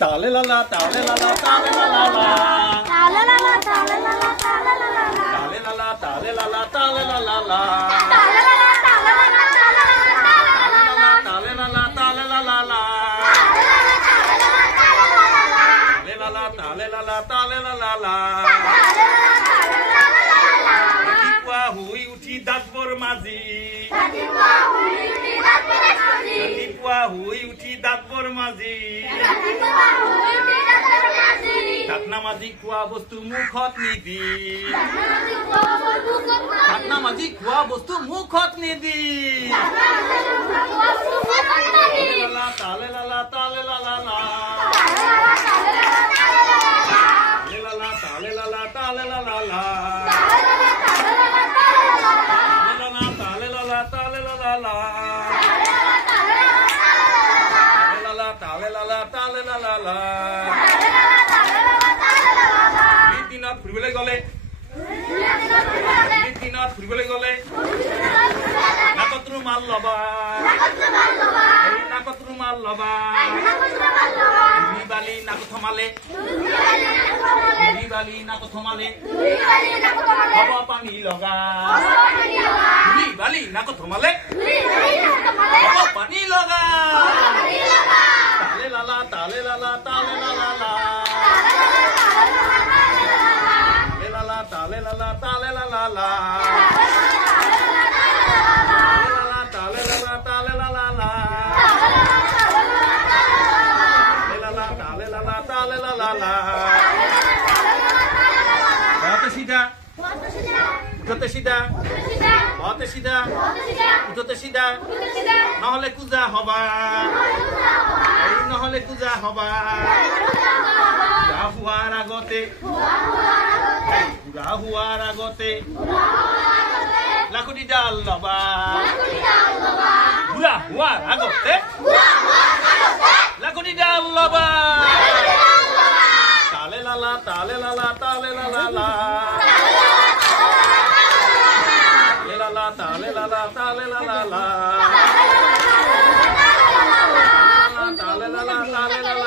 Tale la la, tale la la, tale la la la. Tale la la, tale la la, tale la la la. Tale la la, tale la la, tale la la la. Tale la la, tale la la, tale la la la. Tale la la, tale la la la. Tale la la, tale la la, tale la la la. Raতিপুৱা শুই উঠি দাঁতবোৰ মাজি। ৰাতিপুৱা শুই উঠি দাঁতবোৰ মাজি। দাঁত নামাজি খোৱা বস্তু মুখত নিদি। দাঁত নামাজি খোৱা বস্তু মুখত নিদি। তালে লালা তালে লালা লা। তালে লালা তালে লালা লা। তালে লালা তালে লালা লা। তালে লালা তালে লালা লা। দিনত ফুৰিবলৈ গ'লে নাকত ৰুমাল ল'বা। নাকত ৰুমাল ল'বা। বালি নাকত থমালে হ'ব পানী লগা। বালি নাকত থমালে হ'ব পানী লগা। তালে লালা তালে লালা তালে লালা লা। Tale la la, tale la la la. Tale la la, tale la la la. Tale la la, tale la la la. बहुत सीधा, उठते सीधा, बहुत सीधा, उठते सीधा, নহলে কুজা হবা, নহলে কুজা হবা, গাহুয়ার আগতে, গাহুয়ার আগতে, লাকুটি ডাল লবা, বুড়া হুয়ার আগতে, লাকুটি ডাল লবা, তালে লালা, তালে লালা, তালে লালা লা, তালে লালা, তালে লালা লা, তালে লালা, তালে লালা, তালে লালা